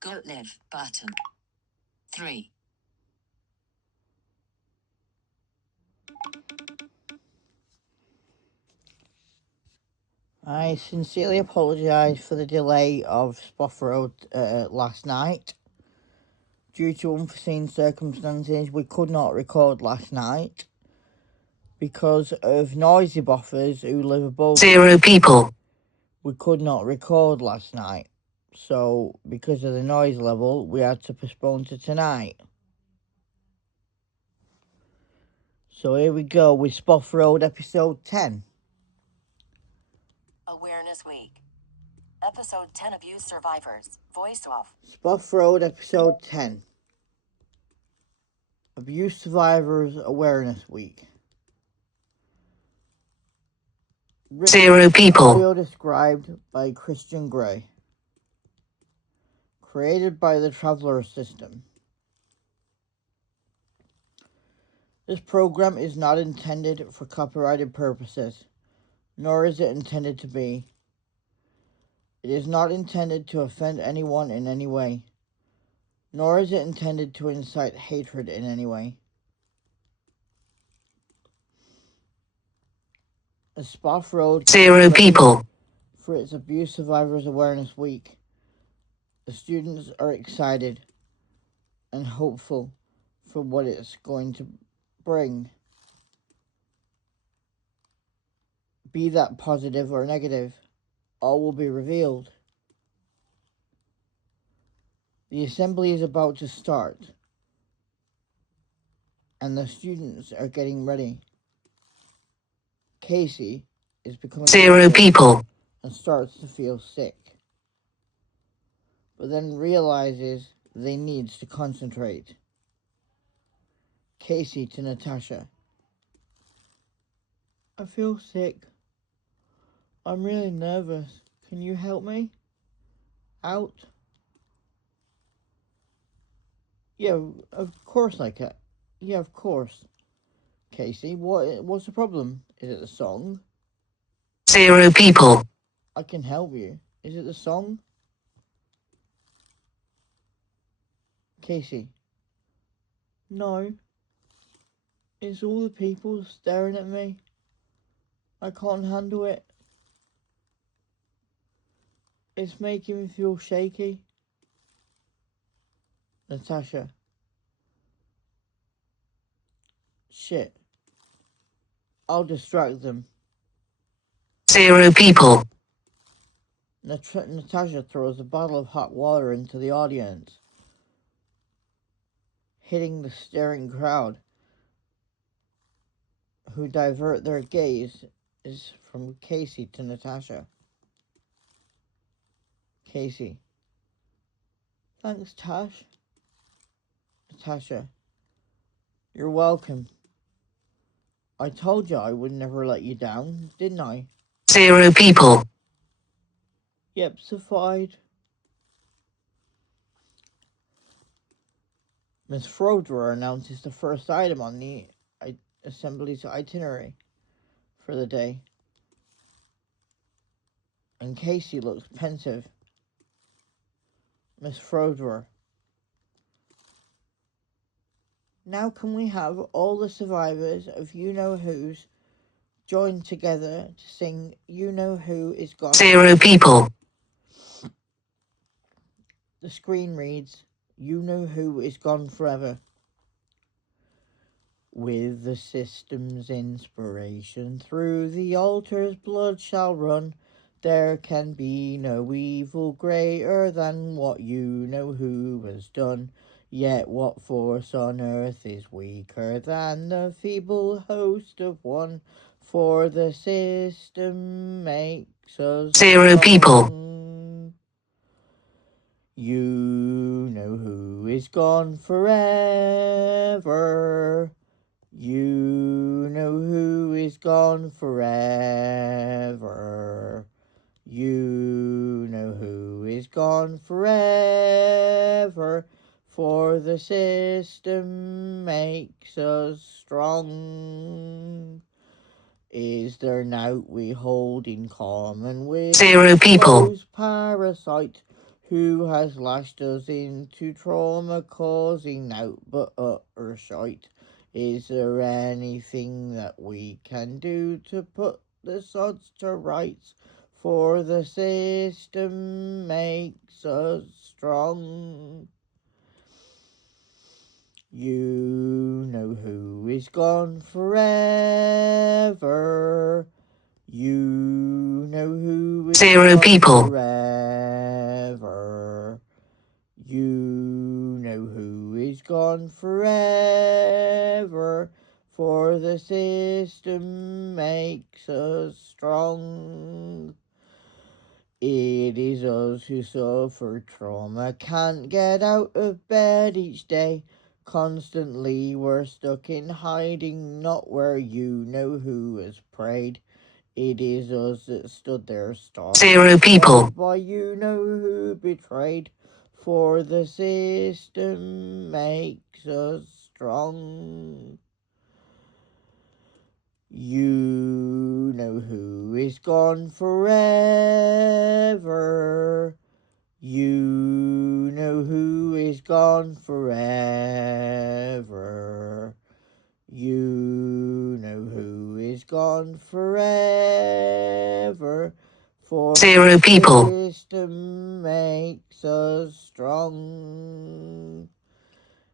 Go live button. 3. I sincerely apologise for the delay of Spoff Road last night. Due to unforeseen circumstances, we could not record last night because of noisy boffers who live above 0 people. We could not record last night. So, because of the noise level, we had to postpone to tonight. So here we go with Spoff Road episode 10. Awareness Week. Episode 10, Abuse Survivors. Voice off. Spoff Road episode 10. Abuse Survivors Awareness Week. 0 people. Audio described by Christian Gray. Created by the Traveler System. This program is not intended for copyrighted purposes, nor is it intended to be. It is not intended to offend anyone in any way, nor is it intended to incite hatred in any way. As Spoff Road 0 people. For its Abuse Survivors Awareness Week, the students are excited and hopeful for what it's going to bring, be that positive or negative. All will be revealed. The assembly is about to start, and the students are getting ready. Casey is becoming 0 people. and starts to feel sick, but then realizes they needs to concentrate. Casey to Natasha. I feel sick. I'm really nervous. Can you help me out? Yeah, of course I can. Yeah, of course. Casey, what's the problem? Is it the song? 0 people. I can help you. Is it the song? Casey. No. It's all the people staring at me. I can't handle it. It's making me feel shaky. Natasha. Shit. I'll distract them. 0 people. Natasha throws a bottle of hot water into the audience, hitting the staring crowd, who divert their gaze is from Casey to Natasha. Casey. Thanks, Tash. Natasha. You're welcome. I told you I would never let you down, didn't I? 0 people. Yep, suffied. Miss Frodwer announces the first item on the assembly's itinerary for the day. And Casey looks pensive. Miss Frodwer. Now can we have all the survivors of You-Know-Who's join together to sing You-Know-Who is Gone? 0 people. The screen reads, You-Know-Who is Gone Forever. With the system's inspiration, through the altar's blood shall run. There can be no evil greater than what You-Know-Who has done. Yet what force on earth is weaker than the feeble host of one? For the system makes us 0 people. strong. You-Know-Who is gone forever. You-Know-Who is gone forever. You-Know-Who is gone forever. For the system makes us strong. Is there naught we hold in common with 0 people. those parasite who has lashed us into trauma, causing nought but utter shite. Is there anything that we can do to put the sods to rights? For the system makes us strong. You know who is gone forever. You know who is Zero gone people. forever. You know who is gone forever. For the system makes us strong. It is us who suffer trauma, can't get out of bed each day. Constantly we're stuck in hiding, not where you know who has prayed. It is us that stood there starving. Zero people. By you know who betrayed. For the system makes us strong. You know who is gone forever. You know who is gone forever. You know who is gone forever. For Zero people. the system makes us strong.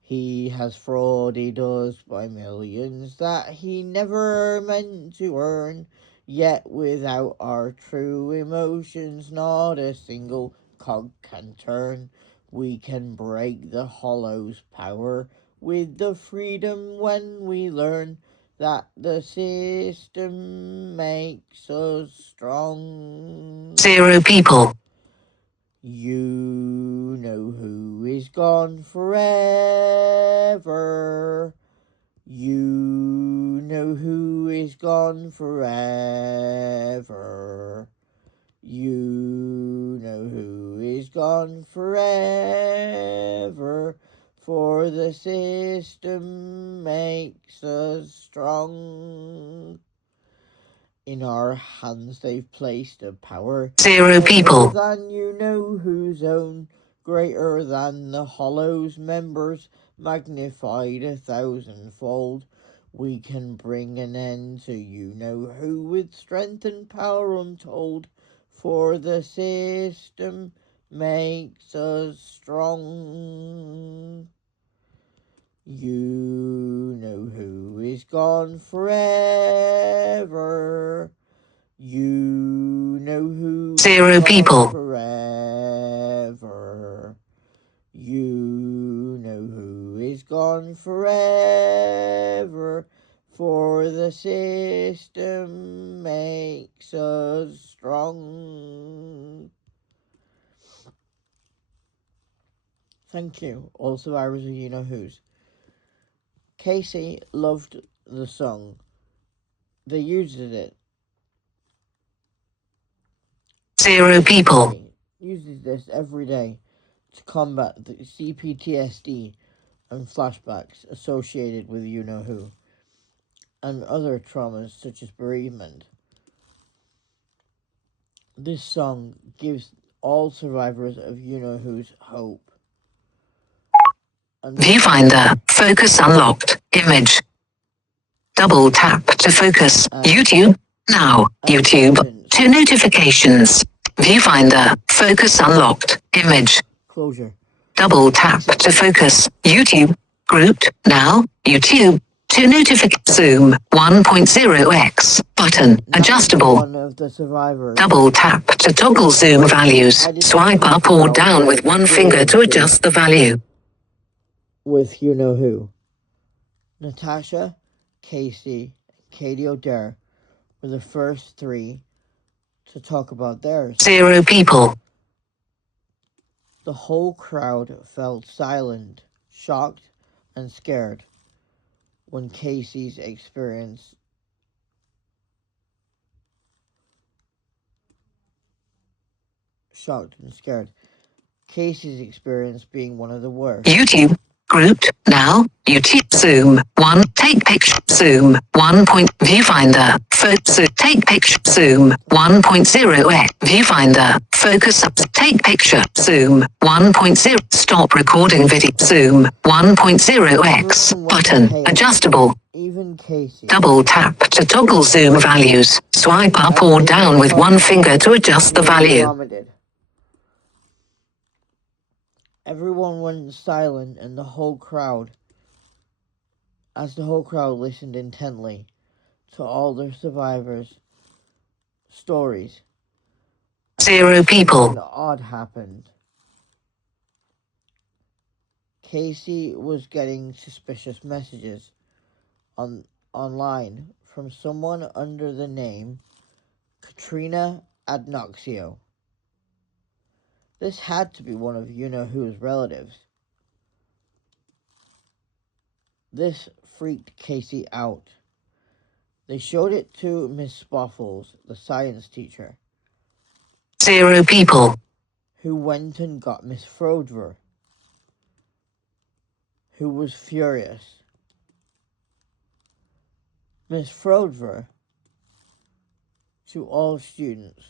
He has frauded us by millions that he never meant to earn. Yet without our true emotions, not a single cog can turn. We can break the hollow's power with the freedom when we learn that the system makes us strong. Zero people. You know who is gone forever. You know who is gone forever. You know who is gone forever. For the system makes us strong. In our hands they've placed a power Zero people. than you know whose own, greater than the Hollow's members, magnified 1,000-fold. We can bring an end to you know who with strength and power untold, for the system makes us strong. You know who is gone forever. You know who Zero is gone people. forever. You know who is gone forever. For the system makes us strong. Thank you, all survivors of You Know Who's. Casey loved the song. They used it. Zero people. Uses this every day to combat the CPTSD and flashbacks associated with You Know Who, and other traumas such as bereavement. This song gives all survivors of You Know Who's hope. Viewfinder. Focus unlocked. Image. Double tap to focus. YouTube. Now. YouTube. 2 notifications. Viewfinder. Focus unlocked. Image. Closure. Double tap to focus. YouTube. Grouped. Now. YouTube. 2 notifications. Zoom. 1.0x. Button. Adjustable. One of the survivors. Double tap to toggle zoom values. Swipe up or down with one finger to adjust the value. With You Know Who. Natasha, Casey, and Katie O'Dare were the first three to talk about theirs. Zero people. The whole crowd felt silent, shocked, and scared when Casey's experience Casey's experience being one of the worst. YouTube. Grouped. Now. YouTube. Zoom. 1. Take picture. Zoom. 1. Viewfinder. Focus. Take picture. Zoom. 1.0x. Viewfinder. Focus up. Take picture. Zoom. 1.0. Stop recording video. Zoom. 1.0x. Button. Adjustable. Even Casey. Double tap to toggle zoom values. Swipe up or down with one finger to adjust the value. Vomited. Everyone went silent and the whole crowd listened intently to all the survivors' stories. 0 people. Something odd happened. Casey was getting suspicious messages online from someone under the name Katrina Adnoxio. This had to be one of you-know-who's relatives. This freaked Casey out. They showed it to Miss Spoffles, the science teacher. 0 people. Who went and got Miss Frodever, who was furious. Miss Frodever, to all students,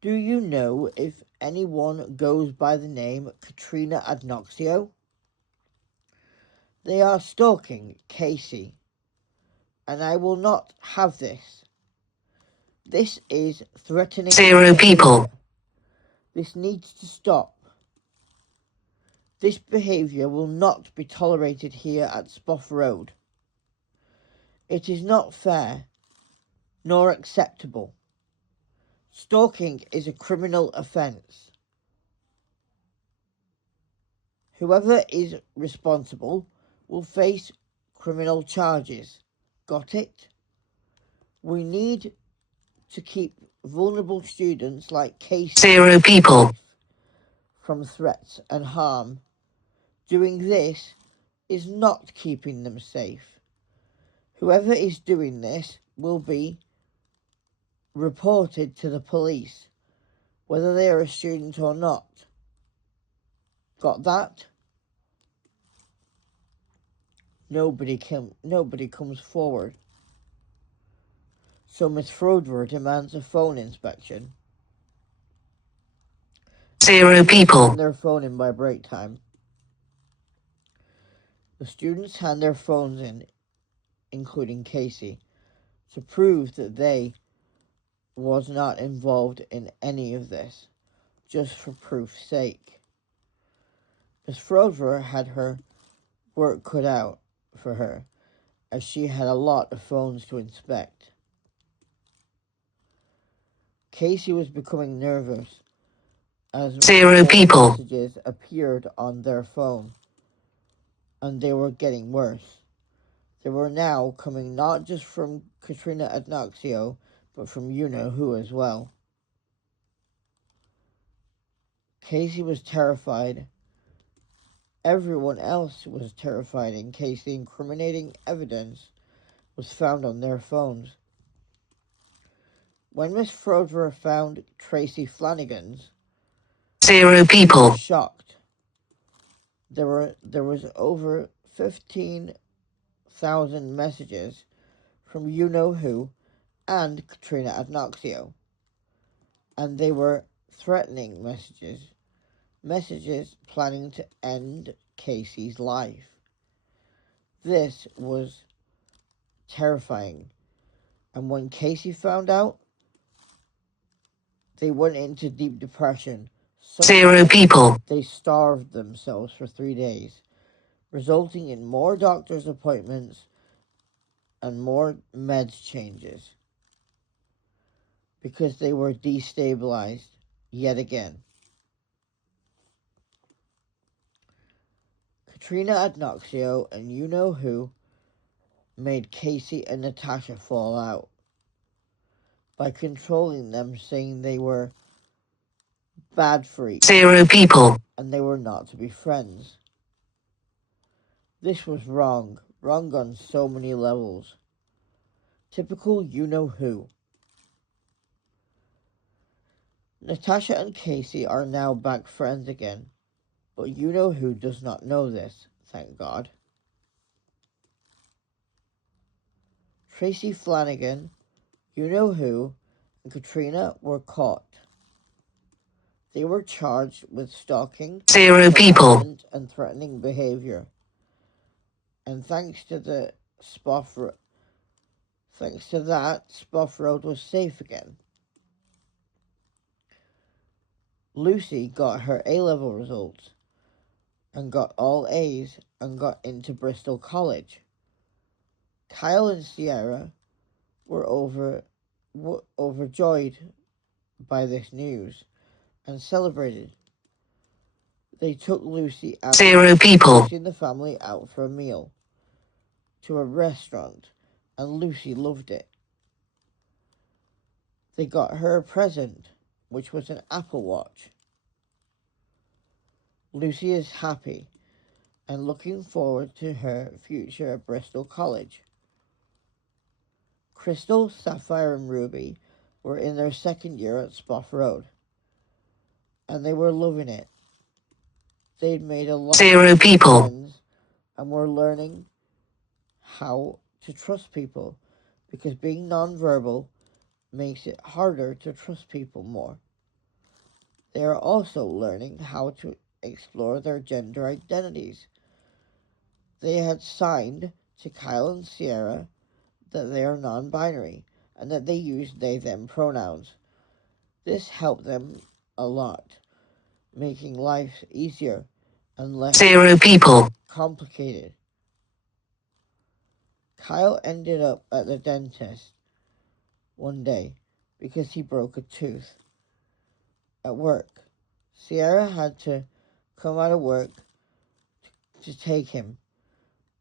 do you know if anyone goes by the name Katrina Adnoxio? They are stalking Casey, and I will not have this. This is threatening 0 people. This needs to stop. This behaviour will not be tolerated here at Spoff Road. It is not fair, nor acceptable. Stalking is a criminal offence. Whoever is responsible will face criminal charges. Got it? We need to keep vulnerable students like Casey 0 people. from threats and harm. Doing this is not keeping them safe. Whoever is doing this will be reported to the police, whether they are a student or not. Got that? Nobody comes forward. So Miss Frodever demands a phone inspection. 0 people. Hand their phone in by break time. The students hand their phones in, including Casey, to prove that they was not involved in any of this, just for proof's sake. Miss Frodever had her work cut out for her, as she had a lot of phones to inspect. Casey was becoming nervous as 0 people. messages appeared on their phone, and they were getting worse. They were now coming not just from Katrina Adnoxio, but from you-know-who as well. Casey was terrified. Everyone else was terrified in case the incriminating evidence was found on their phones. When Miss Frodever found Tracy Flanagan's, 0 people. she was shocked. There was over 15,000 messages from you-know-who and Katrina Adnoxio, and they were threatening messages planning to end Casey's life. This was terrifying, and when Casey found out, they went into deep depression. 0 people. They starved themselves for 3 days, resulting in more doctor's appointments and more meds changes, because they were destabilized yet again. Katrina Adnoxio and you-know-who made Casey and Natasha fall out by controlling them, saying they were bad freaks 0 people. and they were not to be friends. This was wrong on so many levels. Typical you-know-who. Natasha and Casey are now back friends again. But you-know-who does not know this, thank God. Tracy Flanagan, you-know-who, and Katrina were caught. They were charged with stalking, 0 people, harassment, and threatening behavior. And thanks to that, Spoff Road was safe again. Lucy got her A-level results and got all A's and got into Bristol College. Kyle and Sierra were overjoyed by this news and celebrated. They took Lucy and the family out for a meal to a restaurant, and Lucy loved it. They got her a present, which was an Apple Watch. Lucy is happy and looking forward to her future at Bristol College. Crystal, Sapphire, and Ruby were in their second year at Spoff Road, and they were loving it. They'd made a lot of friends and were learning how to trust people, because being nonverbal makes it harder to trust people more. They are also learning how to explore their gender identities. They had signed to Kyle and Sierra that they are non-binary and that they use they/them pronouns. This helped them a lot, making life easier and less complicated. Kyle ended up at the dentist one day because he broke a tooth at work. Sierra had to come out of work to take him.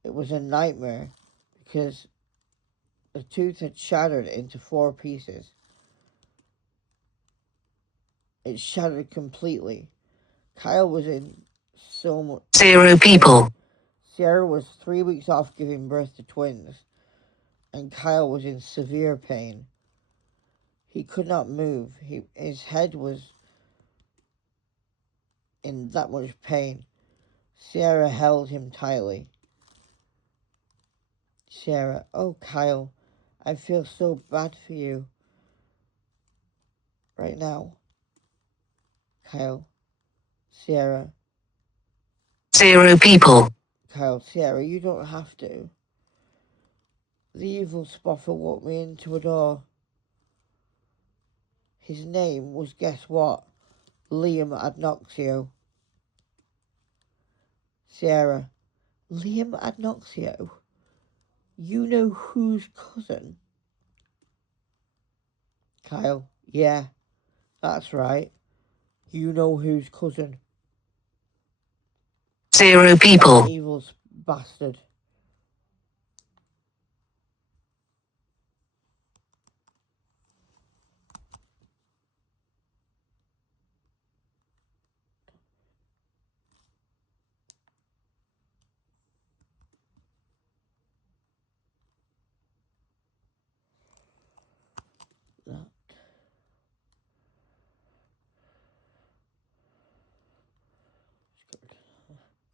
It was a nightmare because the tooth had shattered into 4 pieces. It shattered completely. Kyle was in so much 0 people, Sierra was 3 weeks off giving birth to twins, and Kyle was in severe pain. He could not move. His head was in that much pain. Sierra held him tightly. Sierra, oh Kyle, I feel so bad for you right now. Kyle, Sierra. 0 people, Kyle, Sierra, you don't have to. The evil spoffer walked me into a door. His name was, guess what? Liam Adnoxio. Sierra, Liam Adnoxio? You know whose cousin? Kyle, yeah, that's right. You know whose cousin? 0 people, That evil bastard. That.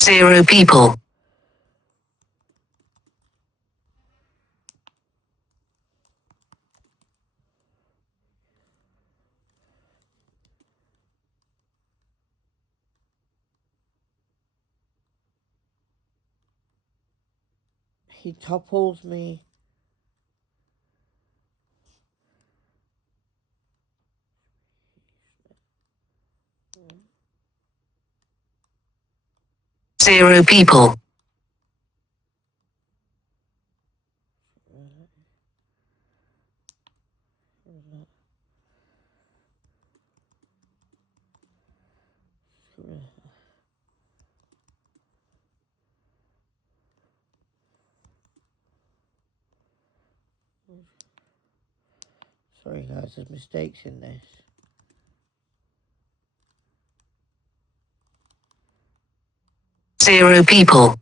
0 people, He topples me. Zero people, Sorry guys, there's mistakes in this. zero people,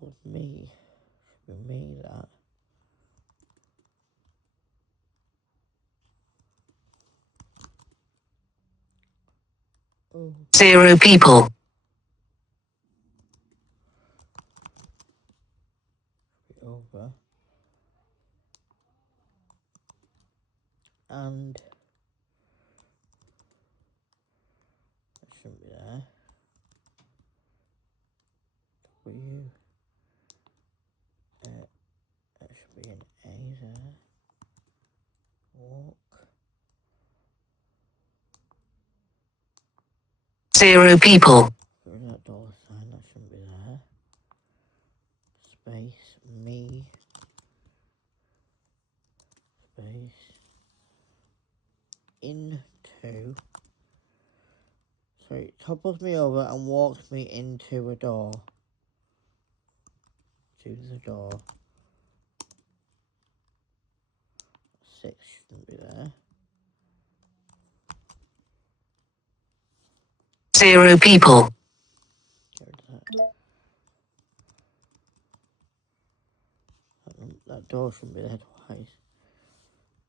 told me. Should be me that. Oh. 0 people. Be over. And that shouldn't be there. W. That should be an A there. Walk. 0 people. Go to that dollar sign, that shouldn't be there. Space, me. Space. Into. So it topples me over and walks me into a door. To the door. 6 shouldn't be there. 0 people. Get rid of that. That door shouldn't be there twice.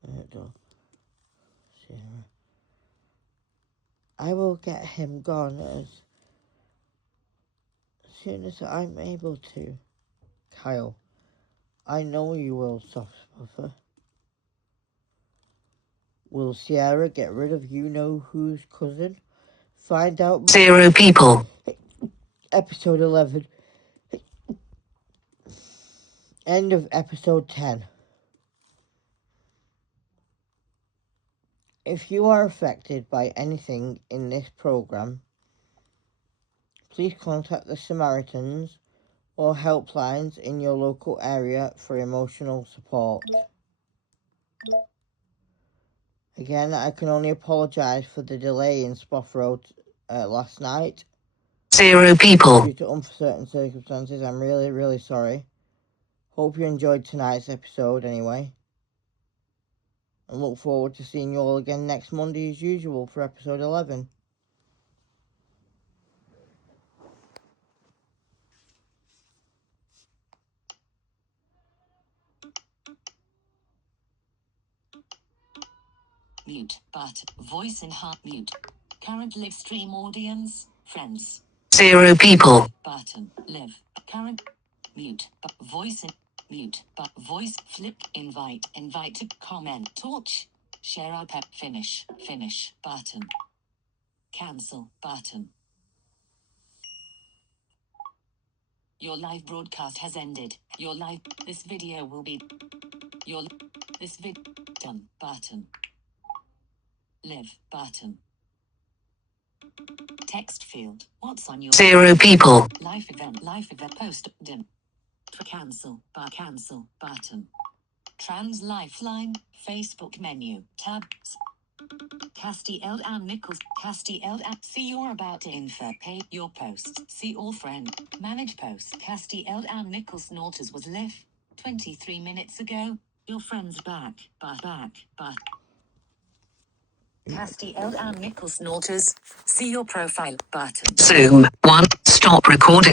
That door. 0. I will get him gone as soon as I'm able to. Kyle. I know you will, Soft Spuffer. Will Sierra get rid of you-know-who's cousin? Find out... 0 people. Episode 11. End of episode 10. If you are affected by anything in this program, please contact the Samaritans or helplines in your local area for emotional support. Again, I can only apologise for the delay in Spoff Road last night. 0 people. Due to uncertain circumstances, I'm really, really sorry. Hope you enjoyed tonight's episode anyway. And look forward to seeing you all again next Monday as usual for episode 11. Mute button. Voice enhance mute. Current live stream audience. Friends. 0 people. Button. Live. Current. Mute. Voice. Mute. But voice. Flip. Invite. Invite to comment. Torch. Share out. Finish. Finish. Button. Cancel. Button. Your live broadcast has ended. Your live. This video will be. Your. This vid. Done. Button. Live. Button. Text field. What's on your 0 people. Live event post dim. Cancel button. Trans Lifeline Facebook menu tab. Castiel and Nichols. Castiel at see your about info pay your posts. See all friend manage posts. Castiel and Nichols Norters was live 23 minutes ago. Your friends back. Castiel and Nichols Norters. See your profile button. Zoom 1. Stop recording.